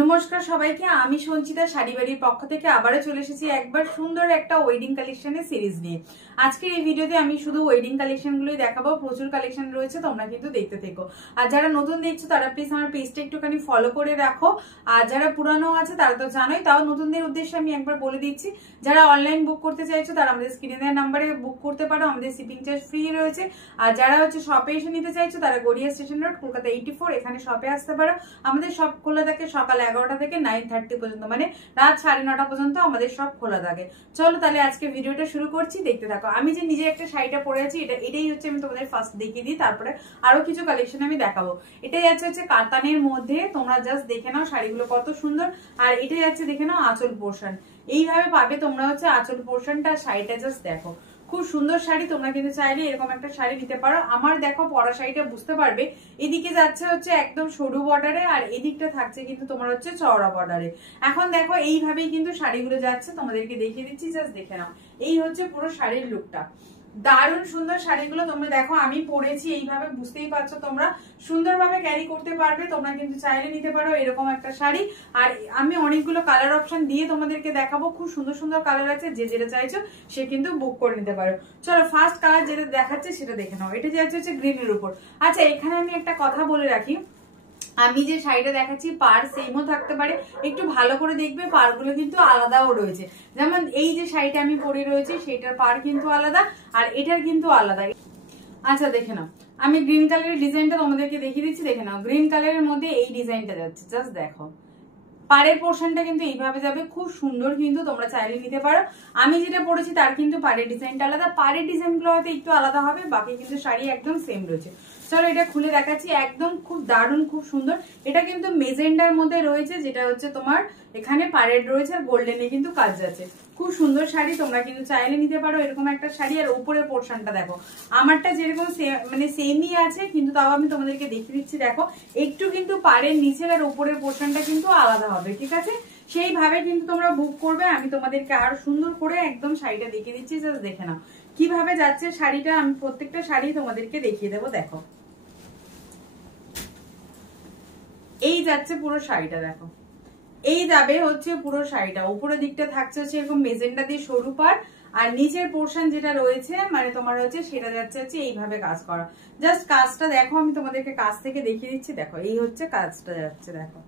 নমস্কার সবাইকে, আমি সঞ্চিতা শাড়ি বাড়ির পক্ষ থেকে আবারও চলে এসেছি একবার সুন্দর একটা ওয়েডিং কালেকশনের সিরিজ নিয়ে। আজকের এই ভিডিওতে আমি শুধু ওয়েডিং কালেকশনগুলোই দেখাবো, প্রচুর কালেকশন রয়েছে, তোমরা কিন্তু দেখতে থেকো। আর যারা নতুন দেখছো তারা প্লিজ আমার পেজটা একটুখানি ফলো করে রাখো, আর যারা পুরানো আছে তারা তো জানোই, তাও নতুনদের উদ্দেশ্যে আমি একবার বলে দিচ্ছি, যারা অনলাইন বুক করতে চাইছো তারা আমাদের স্ক্রিনে দেওয়া নাম্বারে বুক করতে পারো, আমাদের শিপিং চার্জ ফ্রি রয়েছে। আর যারা শপে এসে নিতে চাইছো তারা গড়িয়া স্টেশন রোড, কলকাতা 84 এখানে শপে আসতে পারো। আমাদের শপ খোলা থাকে সকাল 11টা থেকে 9:30 পর্যন্ত, মানে রাত 9:30 পর্যন্ত আমাদের সব খোলা থাকে। চলো তাহলে আজকে ভিডিওটা শুরু করছি, দেখতে থাকো। আমি যে নিজে একটা শাড়িটা পরে আছি, এটাই হচ্ছে আমি তোমাদের ফার্স্ট দেখিয়ে দিই, তারপরে আরো কিছু কালেকশন আমি দেখাবো। এটাই হচ্ছে কাতানের মধ্যে, তোমরা জাস্ট দেখে নাও শাড়িগুলো কত সুন্দর। আর এটাই দেখে নাও আঁচল পোর্শন, এইভাবে পাবে তোমরা আঁচল পোর্শনটা। শাড়িটা জাস্ট দেখো, খুব সুন্দর শাড়ি। তোমরা কিন্তু চাইলে এরকম একটা শাড়ি নিতে পারো। আমার দেখো পরা শাড়িটা বুঝতে পারবে, এদিকে যাচ্ছে একদম সরু বর্ডারে, আর এদিকটা থাকছে কিন্তু তোমার চওড়া বর্ডারে। এখন দেখো এইভাবেই কিন্তু শাড়িগুলো যাচ্ছে, তোমাদেরকে দেখিয়ে দিচ্ছি, জাস্ট দেখে নাও। এই হচ্ছে পুরো শাড়ির লুকটা, দারুণ সুন্দর শাড়িগুলো। তোমরা দেখো আমি পরেছি এইভাবে, বুঝতেই পারছো তোমরা সুন্দরভাবে ক্যারি করতে পারবে। তোমরা কিন্তু চাইলে নিতে পারো এরকম একটা শাড়ি। আর আমি অনেকগুলো কালার অপশন দিয়ে তোমাদেরকে দেখাবো, খুব সুন্দর সুন্দর কালার আছে, যে যেটা চাইছো সে কিন্তু বুক করে নিতে পারো। চলো ফার্স্ট কালার যেটা দেখাচ্ছে সেটা দেখে নাও। এটা হচ্ছে গ্রিনের উপর। আচ্ছা, এখানে আমি একটা কথা বলে রাখি, আমি যে শাড়িটা দেখাচ্ছি পার সেমও থাকতে পারে, একটু ভালো করে দেখবে, পারগুলো কিন্তু আলাদাও রয়েছে। যেমন এই যে শাড়িটা আমি পরে রয়েছে সেটার পার কিন্তু আলাদা, আর এটার কিন্তু আলাদা। আচ্ছা দেখে নাও, আমি গ্রিন কালারের ডিজাইনটা তোমাদেরকে দেখিয়ে দিচ্ছি, দেখে নাও। গ্রিন কালারের মধ্যে এই ডিজাইনটা যাচ্ছে, জাস্ট দেখো। পাড়ের পোর্শনটা কিন্তু এইভাবে যাবে, খুব সুন্দর, কিন্তু তোমরা চাইলে নিতে পারো। আমি যেটা পরেছি তার কিন্তু পাড়ের ডিজাইনটা আলাদা, পাড়ের ডিজাইনগুলো হয়তো একটু আলাদা হবে, বাকি কিন্তু শাড়ি একদম সেম রয়েছে। চলো এটা খুলে দেখাচ্ছি, একদম খুব দারুণ, খুব সুন্দর। এটা কিন্তু মেজেন্ডার মধ্যে রয়েছে, যেটা তোমার এখানে পাড়ের রয়েছে, আর গোল্ডেনে কিন্তু কাজ আছে। খুব সুন্দর শাড়ি, তোমরা কিন্তু চাইলে নিতে পারো এরকম একটা শাড়ি। আর উপরের পোর্শনটা দেখো, আমারটা যেরকম মানে সেমই আছে, কিন্তু তাও আমি তোমাদেরকে দেখিয়ে দিচ্ছি। দেখো একটু কিন্তু পাড়ের নিচের আর উপরের পোর্শনটা কিন্তু আলাদা হবে, ঠিক আছে? সেইভাবে কিন্তু তোমরা বুক করবে। আমি তোমাদেরকে আরো সুন্দর করে একদম শাড়িটা দেখিয়ে দিচ্ছি, জাস্ট দেখে নাও কিভাবে যাচ্ছে শাড়িটা। আমি প্রত্যেকটা শাড়ি তোমাদেরকে দেখিয়ে দেবো, দেখো এই যাচ্ছে পুরো শাড়িটা, দেখো এই যাবে পুরো শাড়িটা। উপরের দিকটা থাকছে এরকম মেজেন্ডা দিয়ে সরু পাড়, আর নিচের পোর্শন যেটা রয়েছে মানে তোমার সেটা যাচ্ছে এইভাবে কাজ করা। জাস্ট কাজটা দেখো, আমি তোমাদেরকে কাজ থেকে দেখিয়ে দিচ্ছি, দেখো এই কাজটা যাচ্ছে, দেখো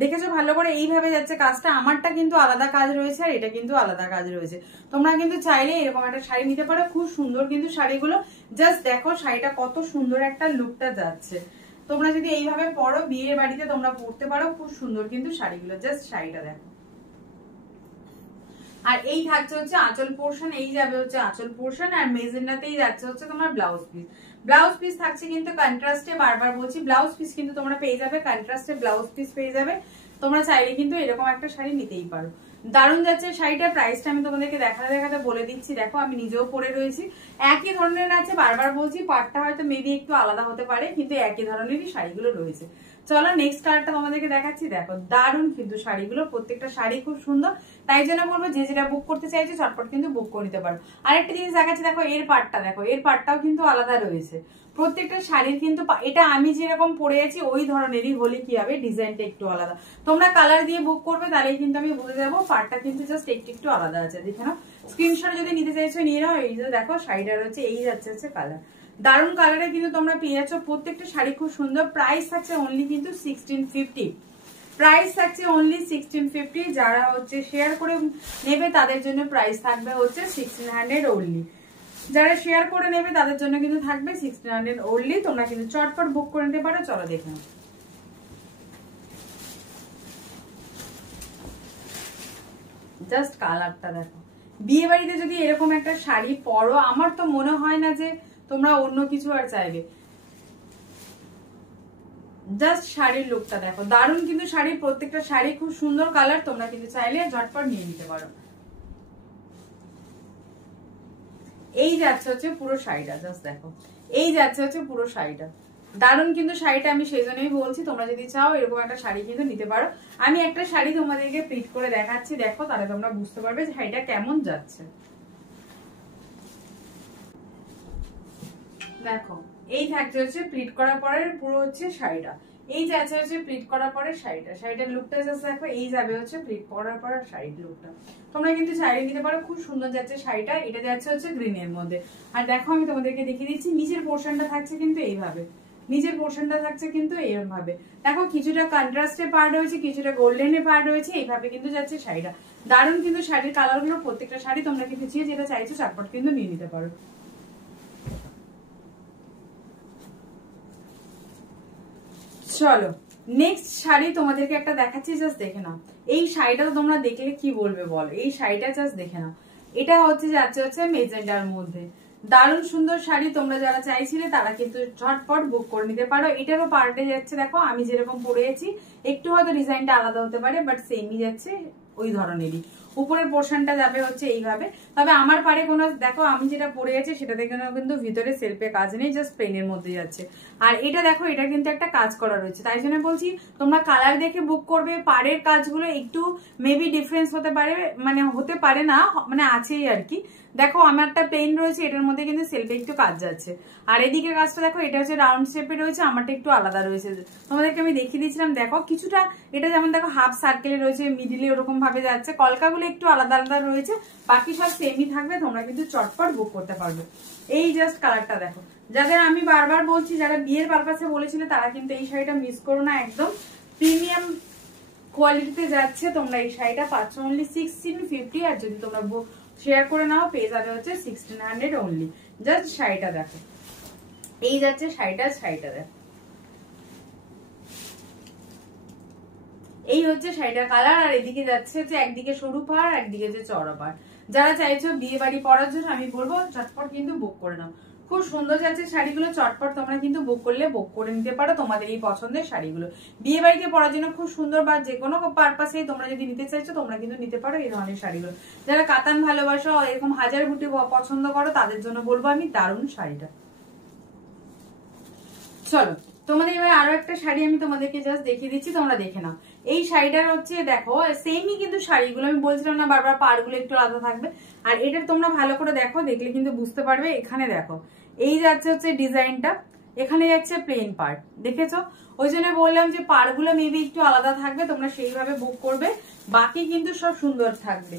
দেখেছো ভালো করে, এইভাবে যাচ্ছে কাজটা। আমারটা কিন্তু আলাদা কাজ রয়েছে, আর এটা কিন্তু আলাদা কাজ রয়েছে। তোমরা কিন্তু চাইলে এরকম একটা শাড়ি নিতে পারো, খুব সুন্দর কিন্তু শাড়িগুলো। জাস্ট দেখো শাড়িটা কত সুন্দর একটা লুকটা যাচ্ছে। তোমরা যদি এইভাবে পরো, বিয়ের বাড়িতে তোমরা পরতে পারো, খুব সুন্দর কিন্তু শাড়িগুলো। জাস্ট শাড়িটা দেখো। আর এই থাকছে আঁচল পোর্শন, এই যাবে আঁচল পোর্শন, আর মেজেন্ডাতেই যাচ্ছে তোমার ব্লাউজ পিস। ব্লাউজ পিস থাকছে কিন্তু কন্ট্রাস্টে, বারবার বলছি ব্লাউজ পিস কিন্তু তোমরা পেয়ে যাবে কন্ট্রাস্টে, ব্লাউজ পিস পেয়ে যাবে। তোমরা চাইলে কিন্তু এরকম একটা শাড়ি নিতেই পারো। দারুণ যাচ্ছে শাড়িটার প্রাইসটা আমি তোমাদেরকে দেখাতে বলে দিচ্ছি। দেখো আমি নিজেও পরে রয়েছি, একই ধরনের আছে, বারবার বলছি পাটটা হয়তো মেবি একটু আলাদা হতে পারে, কিন্তু একই ধরনেরই শাড়িগুলো রয়েছে। চলো নেক্সট কালারটা তোমাদেরকে দেখাচ্ছি, দেখো দারুণ কিন্তু শাড়িগুলো, প্রত্যেকটা শাড়ি খুব সুন্দর। তাই জন্য বলবো যে যেটা বুক করতে চাইছো চটপট কিন্তু বুক করে নিতে পারো। আরেকটা জিনিস দেখাচ্ছি, দেখো এর পাটটা, দেখো এর পাটটাও কিন্তু আলাদা রয়েছে। প্রত্যেকটা শাড়ির কিন্তু এটা আমি যেরকম পরে আছি ওই ধরনেরই হলে কি হবে, ডিজাইনটা একটু আলাদা। তোমরা কালার দিয়ে বুক করবে, তাহলেই কিন্তু আমি বুঝে যাবো পাটটা কিন্তু জাস্ট একটু আলাদা আছে। দেখে নাও, স্ক্রিনশট যদি নিতে চাইছো নিয়ে নাও। এই যে দেখো শাড়িটা রয়েছে, এই যাচ্ছে কালার, দারুণ কালারে কিন্তু তোমরা পেয়ে যাচ্ছ। প্রত্যেকটা শাড়ি খুব সুন্দর। প্রাইস থাকছে অনলি কিন্তু 1650, প্রাইস থাকছে অনলি 1650। যারা শেয়ার করে নেবে তাদের জন্য প্রাইস থাকবে 1600 অনলি। যারা শেয়ার করে নেবে তাদের জন্য কিন্তু থাকবে 1600 অনলি। তোমরা কিন্তু চটপট বুক করে নিতে পারো। চলো দেখে নাও, জাস্ট কালারটা দেখো। বিয়ে বাড়িতে যদি এরকম একটা শাড়ি পরো, আমার তো মনে হয় না যে তোমরা অন্য কিছু আর চাইবে। জাস্ট শাড়ির লুকটা দেখো, দারুণ কিন্তু শাড়ির প্রত্যেকটা শাড়ি খুব সুন্দর কালার। তোমরা কিন্তু চাইলে ঝটপট নিয়ে নিতে পারো। এই যাচ্ছে পুরো শাড়িটা, জাস্ট দেখো এই যাচ্ছে পুরো শাড়িটা, দারুণ কিন্তু শাড়িটা। আমি সেই জন্যই বলছি তোমরা যদি চাও এরকম একটা শাড়ি কিন্তু নিতে পারো। আমি একটা শাড়ি তোমাদেরকে প্রিন্ট করে দেখাচ্ছি, দেখো তাহলে তোমরা বুঝতে পারবে শাড়িটা কেমন যাচ্ছে। দেখো এই থাকছে হচ্ছে প্লিট করার পরে পুরো হচ্ছে শাড়িটা, এই যাচ্ছে হচ্ছে প্লিট করার পরে শাড়িটার লুকটা জাস্ট দেখো, এই যাবে হচ্ছে প্লিট করার পরে শাড়ির লুকটা। তোমরা কিন্তু শাড়ি নিতে পারো, খুব সুন্দর যাচ্ছে শাড়িটা। এটা যাচ্ছে হচ্ছে গ্রিনের মধ্যে। আর দেখো আমি তোমাদেরকে দেখিয়ে দিচ্ছি, নিচের পোর্শনটা থাকছে কিন্তু এইভাবে, নিচের পোর্শনটা থাকছে কিন্তু এইভাবে। দেখো কিছুটা কন্ট্রাস্টে পার্ট রয়েছে, কিছুটা গোল্ডেনে পার্ট রয়েছে, এইভাবে কিন্তু যাচ্ছে শাড়িটা। দারুণ কিন্তু শাড়ির কালার গুলো, প্রত্যেকটা শাড়ি তোমরা কিন্তু যেটা চাইছো চটপট কিন্তু নিয়ে নিতে পারো। চলো নেক্সট শাড়ি তোমাদেরকে একটা দেখাচ্ছি, জাস্ট দেখে নাও। এই শাড়িটা তো তোমরা দেখলে কি বলবে বলো, এই শাড়িটা জাস্ট দেখে নাও। এটা হচ্ছে যাচ্ছে হচ্ছে মেজেন্ডার মধ্যে, দারুণ সুন্দর শাড়ি। তোমরা যারা চাইছিলে তারা কিন্তু ঝটপট বুক করে নিতে পারো। এটারও পার্টে যাচ্ছে দেখো, আমি যেরকম পরেছি একটু হয়তো ডিজাইনটা আলাদা হতে পারে, বাট সেমই যাচ্ছে ওই ধরনেরই। উপরের পোর্শনটা যাবে হচ্ছে এইভাবে। তবে আমার পারে কোনো, দেখো আমি যেটা পরে আছি সেটা দেখে কিন্তু ভিতরে সেলফে কাজ নেই, জাস্ট প্লেনের মধ্যে যাচ্ছে। আর এটা দেখো, এটা কিন্তু একটা কাজ করা রয়েছে, তাই জন্য বলছি তোমরা কালার দেখে বুক করবে। পাড়ের কাজগুলো একটু মেবি ডিফারেন্স হতে পারে, মানে হতে পারে না, মানে আছেই আর কি। দেখো আমারটা প্লেন রয়েছে, এটার মধ্যে কিন্তু সেলফে একটু কাজ যাচ্ছে। আর এদিকে কাজটা দেখো, এটা হচ্ছে রাউন্ড শেপে রয়েছে, আমারটা একটু আলাদা রয়েছে। তোমাদেরকে আমি দেখিয়ে দিয়েছিলাম, দেখো কিছুটা এটা যেমন দেখো হাফ সার্কেলে রয়েছে, মিডিলে ওরকম ভাবে যাচ্ছে, কলকাগুলো একটু আলাদা আলাদা রয়েছে, বাকি সব সেমই থাকবে। তোমরা কিন্তু চটপট বুক করতে পারবে। এই জাস্ট কালারটা দেখো, যাদের আমি বারবার বলছি, যারা বিয়ের পারপাসে বলেছিলে তারা কিন্তু এই শাড়িটা মিস করো না, একদম প্রিমিয়াম কোয়ালিটিতে যাচ্ছে। তোমরা এই শাড়িটা পাচ্ছ অনলি 1650, আর যদি তোমরা শেয়ার করে নাও পেয়ে যাবে হচ্ছে 1600 অনলি। জাস্ট শাড়িটা দেখো, এই যাচ্ছে শাড়িটা দেখো, এই হচ্ছে শাড়িটার কালার। আর এদিকে যাচ্ছে যে একদিকে সরু পাড়, একদিকে যে চড়া পাড়। যারা চাইছো বিয়ে বাড়ি পরার জন্য আমি বলবো চটপট কিন্তু বুক করে নাও। খুব সুন্দর যাচ্ছে শাড়িগুলো, চটপট তোমরা কিন্তু বুক করলে বুক করে নিতে পারো তোমাদের এই পছন্দের শাড়িগুলো। বিয়ে বাড়িতে পরার জন্য খুব সুন্দর, বা যে কোনো পারপাসে তোমরা যদি নিতে চাইছো তোমরা কিন্তু নিতে পারো এই ধরনের শাড়িগুলো। যারা কাতান ভালোবাসো, এরকম হাজার বুটি পছন্দ করো, তাদের জন্য বলবো আমি দারুণ শাড়িটা। চলো তোমাদের এবার আরো একটা শাড়ি আমি তোমাদেরকে জাস্ট দেখিয়ে দিচ্ছি, তোমরা দেখে নাও। এই শাড়িটার হচ্ছে দেখো সেমই কিন্তু শাড়িগুলো, আমি বলছিলাম না বারবার পাড়গুলো একটু আলাদা থাকবে। আর এটা তোমরা ভালো করে দেখো, দেখলে কিন্তু বুঝতে পারবে। এখানে দেখো এই যাচ্ছে হচ্ছে ডিজাইনটা, এখানে যাচ্ছে প্লেন পার্ট, দেখেছো? ওই জন্য বললাম যে পাড়গুলো মেবি একটু আলাদা থাকবে, তোমরা সেইভাবে বুক করবে। বাকি কিন্তু সব সুন্দর থাকবে,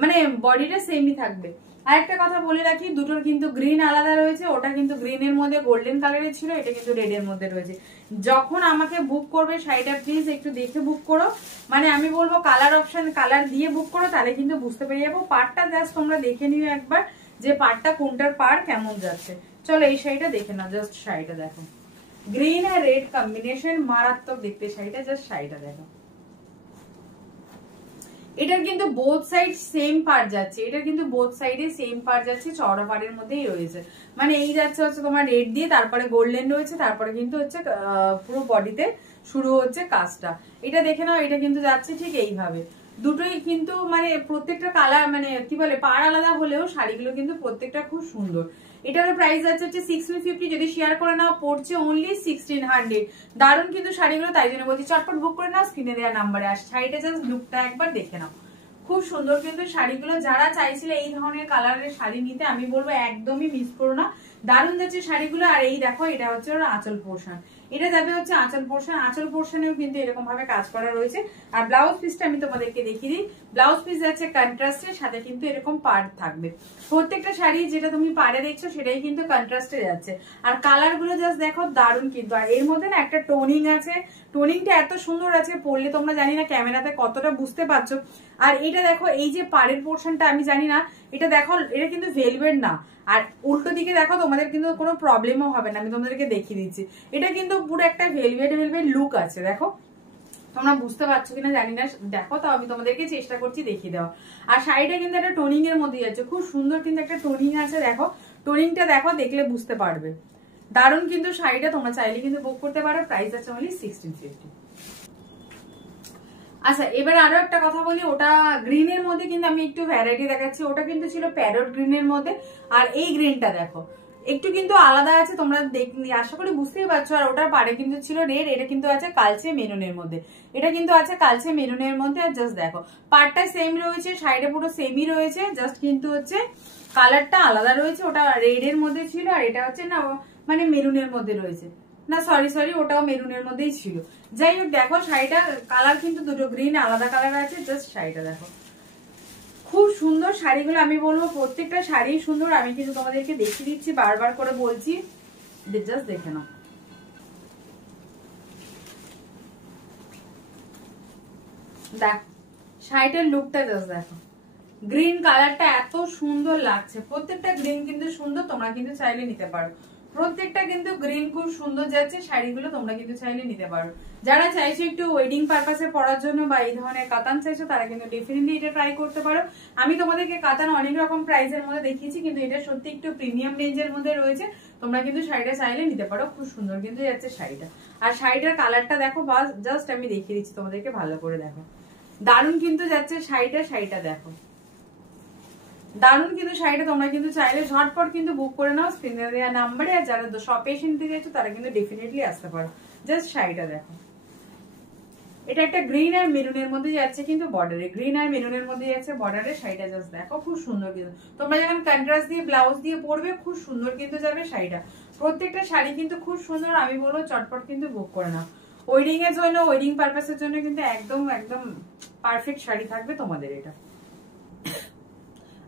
মানে বডিটা সেমই থাকবে। আরেকটা কথা বলে রাখি, দুটোর কিন্তু গ্রিন আলাদা রয়েছে। ওটা কিন্তু গ্রিনের মধ্যে গোল্ডেন কালারের ছিল, এটা কিন্তু রেড এর মধ্যে রয়েছে। যখন আমাকে বুক করবে শাড়িটা প্লিজ একটু দেখে বুক করো, মানে আমি বলবো কালার অপশন কালার দিয়ে বুক করো, তাহলে কিন্তু বুঝতে পেরে যাবো। পার্টটা জাস্ট তোমরা দেখে নিও একবার, যে পার্টটা কোনটার পার কেমন যাচ্ছে। চলো এই শাড়িটা দেখে নাও, জাস্ট শাড়িটা দেখো, গ্রিন আর রেড কম্বিনেশন মারাত্মক দেখতে শাড়িটা। জাস্ট শাড়িটা দেখো, এটার কিন্তু বোথ সাইড সেম পার্ট যাচ্ছে, এটা কিন্তু বোথ সাইডে সেম পার্ট যাচ্ছে, চওড়া পাড়ের মধ্যেই রয়েছে। মানে এই যাচ্ছে হচ্ছে তোমার রেড দিয়ে, তারপরে গোল্ডেন রয়েছে, তারপরে কিন্তু হচ্ছে পুরো বডিতে শুরু হচ্ছে কাজটা। এটা দেখে নাও, এটা কিন্তু যাচ্ছে ঠিক এইভাবে। দুটোই কিন্তু মানে প্রত্যেকটা কালার, মানে কি বলে, পাড় আলাদা হলেও শাড়িগুলো কিন্তু প্রত্যেকটা খুব সুন্দর। এটার প্রাইস যাচ্ছে হচ্ছে 1650, যদি শেয়ার করে নাও পড়ছে অনলি 1600। দারুণ কিন্তু শাড়িগুলো, তাই জন্য বলছি চটপট বুক করে নাও, স্ক্রিনে দেওয়া নাম্বারে। আর শাড়িটা জাস্ট লুকটা একবার দেখে নাও, খুব সুন্দর কিন্তু শাড়িগুলো। যারা চাইছিলে এই ধরনের কালারের শাড়ি নিতে, আমি বলবো একদমই মিস করো না, দারুণ যাচ্ছে শাড়িগুলো। আর এই দেখো, এটা হচ্ছে ওর আঁচল পোর্শন, এটা যাবে হচ্ছে আঁচল পোর্শন। আঁচল পোর্শনেও কিন্তু এরকম ভাবে কাজ করা রয়েছে। আর ব্লাউজ পিসটা আমি তোমাদেরকে দেখিয়ে দিই, ব্লাউজ পিস যাচ্ছে কন্ট্রাস্টের সাথে, কিন্তু এরকম পাড় থাকবে। প্রত্যেকটা শাড়ি যেটা তুমি পাড়ে দেখছো সেটাই কিন্তু কন্ট্রাস্টে যাচ্ছে। আর কালার গুলো জাস্ট দেখো, দারুণ কিন্তু। আর এর মধ্যে না একটা টোনিং আছে, টোনিংটা এত সুন্দর আছে, পরলে তোমরা জানি না ক্যামেরাতে কতটা বুঝতে পারছো। আর এটা দেখো, এই যে পাড়ের পোর্শনটা আমি জানি না, এটা দেখো, এটা কিন্তু ভেলভেট না। আর উল্টো দিকে দেখো, তোমাদের কিন্তু কোনো প্রবলেমও হবে না, আমি তোমাদেরকে দেখিয়ে দিচ্ছি। এটা কিন্তু পুরো একটা ভেলভেট ভেলভেট লুক আছে, দেখো তোমরা বুঝতে পারছো কিনা জানি না, দেখো তাও আমি তোমাদেরকে চেষ্টা করছি দেখিয়ে দেওয়া। আর শাড়িটা কিন্তু একটা টোনিং এর মধ্যে যাচ্ছে, খুব সুন্দর কিন্তু একটা টোনিং আছে, দেখো টোনিংটা দেখো, দেখলে বুঝতে পারবে। দারুণ কিন্তু শাড়িটা, তোমরা চাইলে কিন্তু বুক করতে পারো। প্রাইস আছে অনলি 1650। আচ্ছা এবার আরো একটা কথা বলি, ওটা গ্রিনের মধ্যে কিন্তু আমি একটু ভ্যারাইটি দেখাচ্ছি। ওটা কিন্তু ছিল প্যারট গ্রিনের মধ্যে, আর এই গ্রিনটা দেখো একটু কিন্তু আলাদা আছে, তোমরা আশা করি বুঝতেই পারছো। আর ওটার পাড়ে কিন্তু ছিল রেড, এটা কিন্তু আছে কালচে মেরুনের মধ্যে, এটা কিন্তু আছে কালচে মেরুনের মধ্যে। আর জাস্ট দেখো পাড়টা সেম রয়েছে, সাইডে পুরো সেমই রয়েছে, জাস্ট কিন্তু হচ্ছে কালারটা আলাদা রয়েছে, ওটা রেড এর মধ্যে ছিল আর এটা হচ্ছে না মানে মেরুনের মধ্যে রয়েছে, না সরি ওটাও মেরুনের মধ্যেই ছিল। যাই হোক দেখো শাড়িটা কালার কিন্তু দুটো গ্রিন আলাদা কালার আছে, জাস্ট শাড়িটা দেখো খুব সুন্দর। শাড়িগুলো আমি বলবো প্রত্যেকটা শাড়ি সুন্দর, আমি কিন্তু তোমাদেরকে দেখিয়ে দিচ্ছি, বারবার করে বলছি, জাস্ট দেখে নাও। দেখো শাড়িটার লুকটা জাস্ট দেখো, গ্রিন কালারটা এত সুন্দর লাগছে, প্রত্যেকটা গ্রিন কিন্তু সুন্দর, তোমরা কিন্তু চাইলে নিতে পারো, প্রত্যেকটা কিন্তু গ্রিন খুব সুন্দর যাচ্ছে শাড়িগুলো, তোমরা কিন্তু চাইলে নিতে পারো। যারা চাইছো একটু ওয়েডিং পারপাসে পরার জন্য বা এই ধরনের কাতান চাইছো তারা কিন্তু ডেফিনেটলি এটা ট্রাই করতে পারো। আমি তোমাদেরকে কাতান অনেক রকম প্রাইসের মধ্যে দেখিয়েছি, কিন্তু এটা সত্যি একটু প্রিমিয়াম রেঞ্জের মধ্যে রয়েছে, তোমরা কিন্তু শাড়িটা চাইলে নিতে পারো, খুব সুন্দর কিন্তু যাচ্ছে শাড়িটা। আর শাড়িটার কালারটা দেখো, বাস জাস্ট আমি দেখিয়ে দিচ্ছি তোমাদেরকে, ভালো করে দেখো, দারুণ কিন্তু যাচ্ছে শাড়িটা দেখো দারুণ কিন্তু শাড়িটা। তোমরা কিন্তু চাইলে ঝটপট কিন্তু বুক করে নাও স্ক্রিনে দেওয়া নাম্বারে, আর যারা শপে এসে নিতে চাইছো তারা কিন্তু ডেফিনেটলি আসতে পারো। জাস্ট শাড়িটা দেখো, এটা একটা গ্রিন আর মেরুনের মধ্যে যাচ্ছে কিন্তু বর্ডারে, গ্রিন আর মেরুনের মধ্যে যাচ্ছে বর্ডারে, শাড়িটা জাস্ট দেখো খুব সুন্দর কিন্তু। তোমরা যখন কন্ট্রাস্ট দিয়ে ব্লাউজ দিয়ে পরবে খুব সুন্দর কিন্তু যাবে শাড়িটা, প্রত্যেকটা শাড়ি কিন্তু খুব সুন্দর। আমি বলবো চটপট কিন্তু বুক করে নাও, ওয়েডিং এর জন্য ওয়েডিং পারপাসের জন্য কিন্তু একদম একদম পারফেক্ট শাড়ি থাকবে তোমাদের এটা।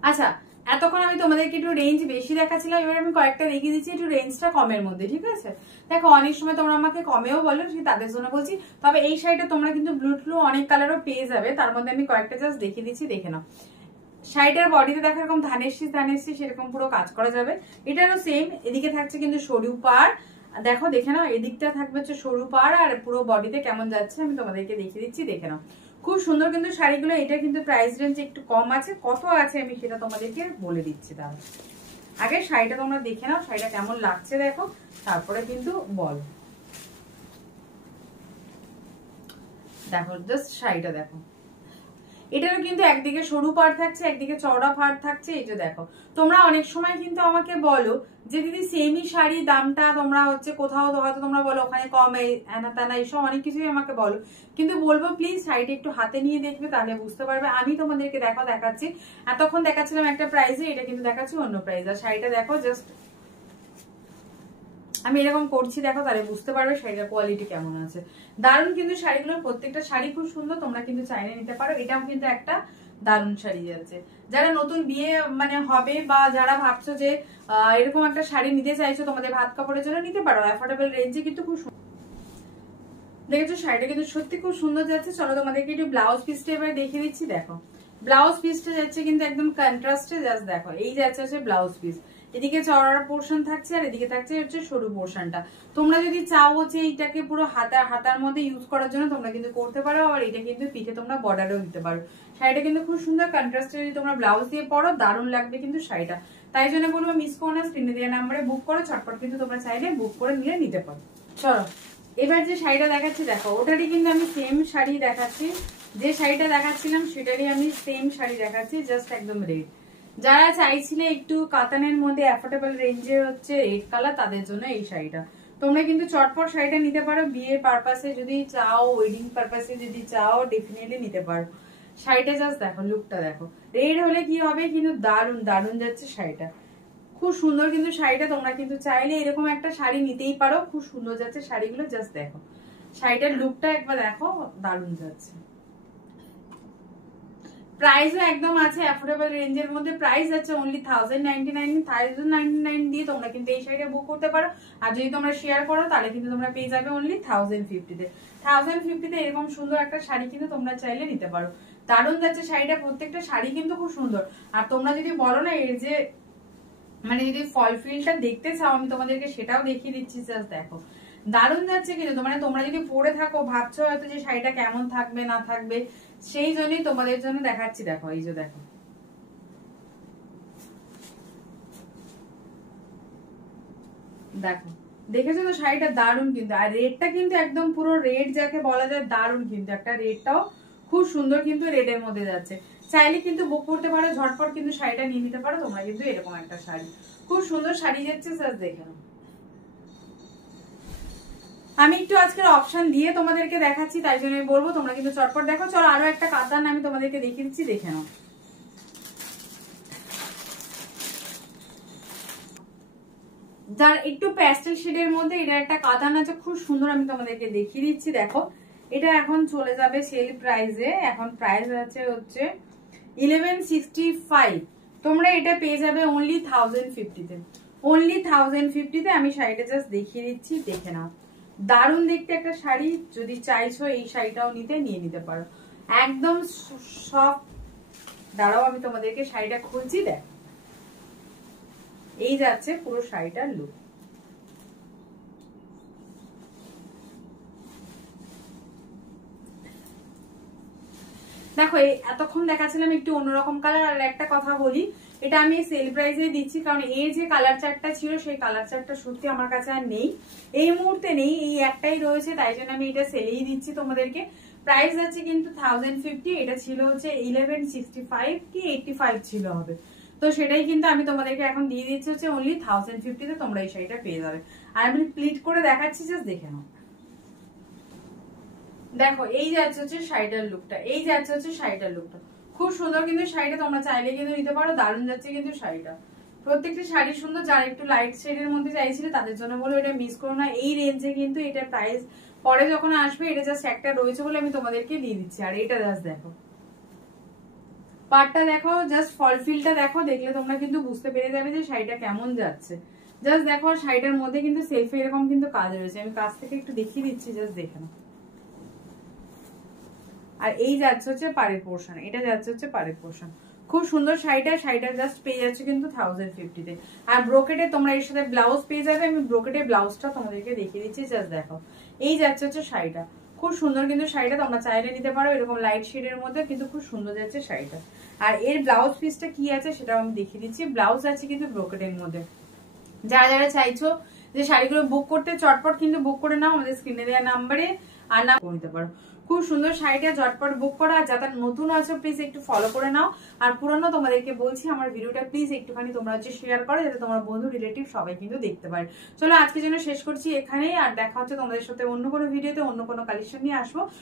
আচ্ছা এতক্ষণ আমি তোমাদেরকে একটু রেঞ্জ বেশি দেখাচ্ছিলাম, এবার আমি কয়েকটা দেখিয়ে দিচ্ছি একটু রেঞ্জটা কমের মধ্যে, ঠিক আছে? দেখো অনেক সময় তোমরা আমাকে কমেও বলো, তাদের জন্য বলছি। তবে এই শাড়িটা তোমরা কিন্তু ব্লু অনেক কালারও পেয়ে যাবে, তার মধ্যে আমি কয়েকটা জাস্ট দেখিয়ে দিচ্ছি, দেখে নাও। শাড়িটার বডিতে দেখো এরকম ধানের শীষ সেরকম পুরো কাজ করা যাবে, এটারও সেম। এদিকে থাকছে কিন্তু সরু পাড়, দেখো দেখে নাও, এদিকটা থাকবে হচ্ছে সরু পাড়, আর পুরো বডিতে কেমন যাচ্ছে আমি তোমাদেরকে দেখিয়ে দিচ্ছি, দেখে নাও। খুব সুন্দর কিন্তু শাড়িগুলো। এটা কিন্তু প্রাইস রেঞ্জ একটু কম আছে, কত আছে আমি সেটা তোমাদেরকে বলে দিচ্ছি। তাহলে আগে শাড়িটা তোমরা দেখে নাও, শাড়িটা কেমন লাগছে দেখো, তারপরে কিন্তু বল। দেখো জাস্ট শাড়িটা দেখো, এটারও কিন্তু একদিকে সরু পাড় থাকছে, একদিকে চওড়া পাড় থাকছে। এই যে দেখো, তোমরা অনেক সময় কিন্তু আমাকে বলো যে দিদি সেমই শাড়ি দামটা তোমরা হচ্ছে কোথাও হয়তো তোমরা বলো ওখানে কম, এনা তানা এইসব অনেক কিছুই আমাকে বলো, কিন্তু বলবো প্লিজ শাড়িটা একটু হাতে নিয়ে দেখবে, তাহলে বুঝতে পারবে। আমি তোমাদেরকে দেখাচ্ছি, এতক্ষণ দেখাচ্ছিলাম একটা প্রাইসে, এটা কিন্তু দেখাচ্ছি অন্য প্রাইস। আর শাড়িটা দেখো জাস্ট আমি এরকম করছি দেখো, তাহলে বুঝতে পারবে শাড়িটার কোয়ালিটি কেমন আছে। দারুণ কিন্তু শাড়িগুলোর প্রত্যেকটা শাড়ি খুব সুন্দর, তোমরা কিন্তু চাইলে নিতে পারো। এটাও কিন্তু একটা দারুণ শাড়ি যাচ্ছে, যারা নতুন বিয়ে মানে হবে বা যারা ভাবছো যে এরকম একটা শাড়ি নিতে চাইছো তোমাদের ভাত কাপড়ের জন্য, নিতে পারো, অ্যাফোর্ডেবল রেঞ্জে কিন্তু খুব সুন্দর। দেখেছো শাড়িটা কিন্তু সত্যি খুব সুন্দর যাচ্ছে। চলো তোমাদেরকে একটু ব্লাউজ পিসটা এবার দেখিয়ে দিচ্ছি। দেখো ব্লাউজ পিসটা যাচ্ছে কিন্তু একদম কন্ট্রাস্টে, জাস্ট দেখো এই যাচ্ছে হচ্ছে ব্লাউজ পিস, এদিকে চওড়া পোর্শন থাকছে আর এদিকে থাকছে হচ্ছে সরু পোর্শনটা। তোমরা যদি চাও হচ্ছে এইটাকে পুরো হাতার মধ্যে ইউজ করার জন্য তোমরা কিন্তু করতে পারো, আর এটা কিন্তু পিঠে তোমরা বর্ডারেও দিতে পারো। শাড়িটা কিন্তু খুব সুন্দর কন্ট্রাস্টে, যদি তোমরা ব্লাউজ দিয়ে পরো দারুণ লাগবে কিন্তু শাড়িটা। তাই জন্য বলবো মিস করো না, স্ক্রিনে দেওয়া নাম্বারে বুক করো, ছটপট কিন্তু তোমরা চাইলে বুক করে নিয়ে নিতে পারো। চলো এবার যে শাড়িটা দেখাচ্ছি দেখো, ওটারই কিন্তু আমি সেম শাড়ি দেখাচ্ছি, যে শাড়িটা দেখাচ্ছিলাম সেটারই আমি সেম শাড়ি দেখাচ্ছি, জাস্ট একদম রেড। যারা চাইছিলে একটু কাতানের মধ্যে অ্যাফোর্ডেবল রেঞ্জে হচ্ছে রেড কালার, তাদের জন্য এই শাড়িটা। তোমরা কিন্তু চটপট শাড়িটা নিতে পারো, বিয়ের পারপাসে যদি চাও, ওয়েডিং পারপাসে যদি চাও, ডেফিনেটলি নিতে পারো। শাড়িটা জাস্ট দেখো, লুকটা দেখো, রেড হলে কি হবে কিন্তু দারুণ দারুণ যাচ্ছে শাড়িটা, খুব সুন্দর কিন্তু শাড়িটা। তোমরা কিন্তু চাইলে এরকম একটা শাড়ি নিতেই পারো, খুব সুন্দর যাচ্ছে শাড়িগুলো। জাস্ট দেখো শাড়িটার লুকটা একবার দেখো, দারুণ যাচ্ছে। প্রাইসও একদম আছে অ্যাফোর্ডেবল রেঞ্জের মধ্যে, প্রাইস আছে অনলি 1099 দিয়ে তোমরা কিন্তু এই শাড়িটা বুক করতে পারো। আর যদি তোমরা শেয়ার করো তাহলে কিন্তু তোমরা পেয়ে যাবে অনলি 1050 তে। 1050 তে এরকম সুন্দর একটা শাড়ি কিন্তু তোমরা চাইলে নিতে পারো, দারুণ যাচ্ছে শাড়িটা। প্রত্যেকটা শাড়ি কিন্তু খুব সুন্দর। আর তোমরা যদি বলো না এর যে মানে যদি ফল ফিলটা দেখতে চাও, আমি তোমাদেরকে সেটাও দেখিয়ে দিচ্ছি, জাস্ট দেখো দারুণ যাচ্ছে কিন্তু। মানে তোমরা যদি পরে থাকো ভাবছো হয়তো যে শাড়িটা কেমন থাকবে না থাকবে, সেই জন্যই তোমাদের জন্য দেখাচ্ছি। দেখো এই যে দেখো, দেখো দেখেছো তো শাড়িটা দারুণ কিন্তু। আর রেডটা কিন্তু একদম পুরো রেড যাকে বলা যায়, দারুণ কিন্তু একটা, রেডটাও খুব সুন্দর কিন্তু রেডের মধ্যে যাচ্ছে। চাইলে কিন্তু বুক করতে পারো, ঝটপট কিন্তু শাড়িটা নিয়ে নিতে পারো তোমরা কিন্তু। এরকম একটা শাড়ি খুব সুন্দর শাড়ি যাচ্ছে, জাস্ট দেখে নাও। আমি একটু আজকের অপশন দিয়ে তোমাদেরকে দেখাচ্ছি, তাই জন্য বলবো তোমরা কিন্তু চটপট দেখো। চলো আরো একটা কাতান আমি তোমাদেরকে দেখিয়ে দিচ্ছি, দেখে নাও। যার একটু প্যাস্টেল শেডের মধ্যে এটা একটা কাতান আছে, খুব সুন্দর, আমি তোমাদেরকে দেখিয়ে দিচ্ছি। দেখো এটা এখন চলে যাবে সেল প্রাইসে, এখন প্রাইস আছে হচ্ছে 1165। তোমরা এটা পেয়ে যাবে অনলি 1050-তে, অনলি 1050-তে। আমি শাড়িটা জাস্ট দেখিয়ে দিচ্ছি, দেখে নাও। দারুণ দেখতে একটা শাড়ি, যদি চাইছো এই শাড়িটাও নিয়ে নিতে পারো, একদম সফট। দাঁড়াও আমি তোমাদেরকে শাড়িটা খুলছি, দেখ এই যাচ্ছে পুরো শাড়িটার লুক। দেখো এতক্ষণ দেখাচ্ছিলাম একটু অন্যরকম কালার। আর একটা কথা বলি, এটা আমি সেল প্রাইসে দিচ্ছি, কারণ এর যে কালার চার্টটা ছিল সেই কালার চার্টটা সত্যি আমার কাছে আর নেই, এই মুহূর্তে নেই, এই একটাই রয়েছে, তাই জন্য আমি এটা সেলেই দিচ্ছি তোমাদেরকে। প্রাইস আছে কিন্তু 1050, এটা ছিল হচ্ছে 1165 কি 85 ছিল হবে, তো সেটাই কিন্তু আমি তোমাদেরকে এখন দিয়ে দিচ্ছি হচ্ছে অনলি 1050-তে। তোমরা এই শাড়িটা পেয়ে যাবে। আর আমি প্লিট করে দেখাচ্ছি, জাস্ট দেখে নাও। দেখো এই যাচ্ছে হচ্ছে শাড়িটার লুকটা, এই যাচ্ছে হচ্ছে শাড়িটার লুকটা, খুব সুন্দর কিন্তু শাড়িটা, তোমরা চাইলে কিন্তু নিতে পারো। দারুণ যাচ্ছে কিন্তু শাড়িটা, প্রত্যেকটা শাড়ি সুন্দর। যারা একটু লাইট শেডের মধ্যে চাইছিলে তাদের জন্য বলো এটা মিস করো না, এই রেঞ্জে কিন্তু এটা প্রাইস পরে যখন আসবে, এটা জাস্ট একটা রয়েছে বলে আমি তোমাদেরকে দিয়ে দিচ্ছি। আর এটা জাস্ট দেখো, পাটটা দেখো, জাস্ট ফল ফিলটা দেখো, দেখলে তোমরা কিন্তু বুঝতে পেরে যাবে যে শাড়িটা কেমন যাচ্ছে। জাস্ট দেখো, শাড়িটার মধ্যে কিন্তু সেলফি এরকম কিন্তু কাজ রয়েছে, আমি কাছ থেকে একটু দেখিয়ে দিচ্ছি, জাস্ট দেখে নাও। আর এই যাচ্ছে হচ্ছে পাড়ের পোর্শন, এটা যাচ্ছে হচ্ছে পাড়ের পোর্শন, খুব সুন্দর শাড়িটা। শাড়িটা জাস্ট পেয়ে যাচ্ছে কিন্তু 1050-তে। আর ব্রোকেটে তোমরা এর সাথে ব্লাউজ পেয়ে যাবে, আমি ব্রোকেটের ব্লাউজটা তোমাদেরকে দেখিয়ে দিচ্ছি, জাস্ট দেখো এই যাচ্ছে হচ্ছে শাড়িটা, খুব সুন্দর কিন্তু শাড়িটা, তোমরা চাইলে নিতে পারো এরকম লাইট শেডের মধ্যে, কিন্তু খুব সুন্দর যাচ্ছে শাড়িটা। আর এর ব্লাউজ পিসটা কি আছে সেটাও আমি দেখিয়ে দিচ্ছি, ব্লাউজ আছে কিন্তু ব্রোকেটের মধ্যে। যারা যারা চাইছো যে শাড়িগুলো বুক করতে, চটপট কিন্তু বুক করে নাও আমাদের স্ক্রিনে দেওয়া নাম্বারে, আর নাম নিতে পারো। খুব সুন্দর শাড়িটা, ঝটপট বুক করা। আর যারা নতুন আছো প্লিজ একটু ফলো করে নাও, আর পুরানো তোমাদেরকে বলছি আমার ভিডিওটা প্লিজ একটুখানি তোমরা হচ্ছে শেয়ার করো, যাতে তোমার বন্ধু রিলেটিভ সবাই কিন্তু দেখতে পারে। চলো আজকের জন্য শেষ করছি এখানেই, আর দেখা হচ্ছে তোমাদের সাথে অন্য কোনো ভিডিওতে অন্য কোনো কালেকশন নিয়ে আসবো।